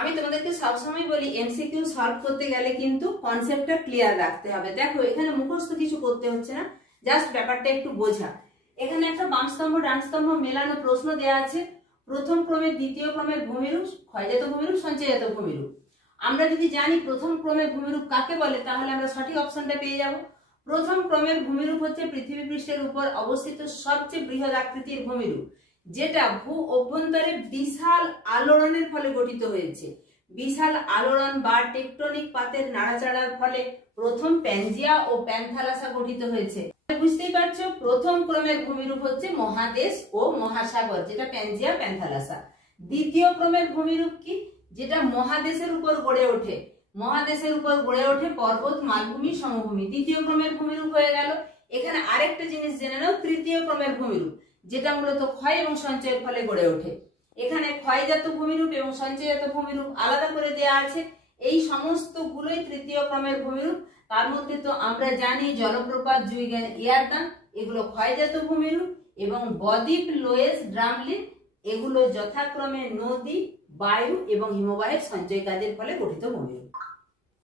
আমি তোমাদেরকে সবসময় বলি এমসিকিউ সলভ করতে গেলে কিন্তু কনসেপ্টটা ক্লিয়ার রাখতে হবে। দেখো এখানে মুখস্থ কিছু করতে হচ্ছে না, জাস্ট ব্যাপারটা একটু বোঝা। এখানে একটা বাম স্তম্ভ ডান স্তম্ভ মেলানো প্রশ্ন দেওয়া আছে, প্রথম ক্রমের দ্বিতীয় ক্রমের ভূমিরূপ, ক্ষয়জাত ভূমিরূপ, সঞ্চয়জাত ভূমিরূপ। আমরা যদি জানি প্রথম ক্রমের ভূমিরূপ কাকে বলে তাহলে আমরা সঠিক অপশনটা পেয়ে যাব। প্রথম ক্রমের ভূমিরূপ হচ্ছে পৃথিবী পৃষ্ঠের উপর অবস্থিত সবচেয়ে বৃহৎ আকৃতির ভূমিরূপ, যেটা ভূ অভ্যন্তরে বিশাল আলোড়নের ফলে গঠিত হয়েছে। বিশাল আলোড়ন বা টেকটনিক পাতের নাড়াচাড়ার ফলে প্রথম প্যানজিয়া ও প্যান্থালাসা গঠিত হয়েছে। বুঝতেই পারছো, প্রথম ক্রমের ভূমিরূপ হচ্ছে মহাদেশ ও মহাসাগর, যেটা প্যানজিয়া প্যান্থালাসা। দ্বিতীয় ক্রমের ভূমিরূপ কি? যেটা মহাদেশের উপর গড়ে ওঠে, মহাদেশের উপর গড়ে ওঠে পর্বত, মালভূমি, সমভূমি। দ্বিতীয় ক্রমের ভূমিরূপ হয়ে গেল। এখানে আরেকটা জিনিস জেনে নাও, তৃতীয় ক্রমের ভূমিরূপ, যেটা মূলত ক্ষয় এবং সঞ্চয়ের ফলে গড়ে ওঠে। এখানে ক্ষয়জাত ভূমিরূপ এবং সঞ্চয়জাত ভূমিরূপ আলাদা করে দেয়া আছে। এই সমস্ত গুলোই তৃতীয় ক্রমের ভূমিরূপ। তার মধ্যে তো আমরা জানি জলপ্রপাত, জুইগেন, এয়ারদান এগুলো ক্ষয়জাত ভূমিরূপ, এবং বদ্বীপ, লোয়েস, ড্রামলিন এগুলো যথাক্রমে নদী, বায়ু এবং হিমবাহের সঞ্চয় কাজের ফলে গঠিত ভূমিরূপ।